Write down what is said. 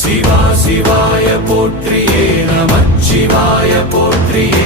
சிவா சிவாய போற்றியே நமச்சிவாய போற்றியே.